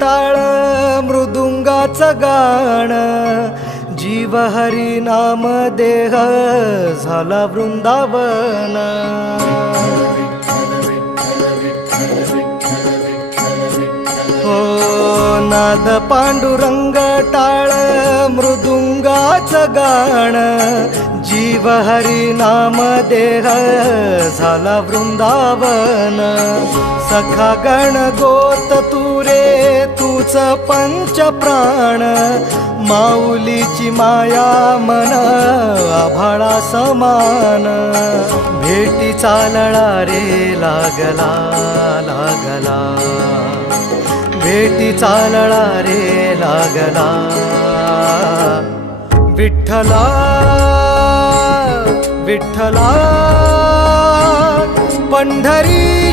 टाळ मृदुंगाचं गाण, जीव हरी नाम देह झाला वृंदावन. हो नाद पांडुरंग टाळ मृदुंगाचं गाण, जीव हरी नाम देह झाला वृंदावन. सखा गण गोत तू रे तूच पंच प्राण, माऊलीची माया मन आभाळा समान. भेटी चालळा रे लागला लागला, भेटी चालळा रे लागला. विठ्ठला विठ्ठला पंढरी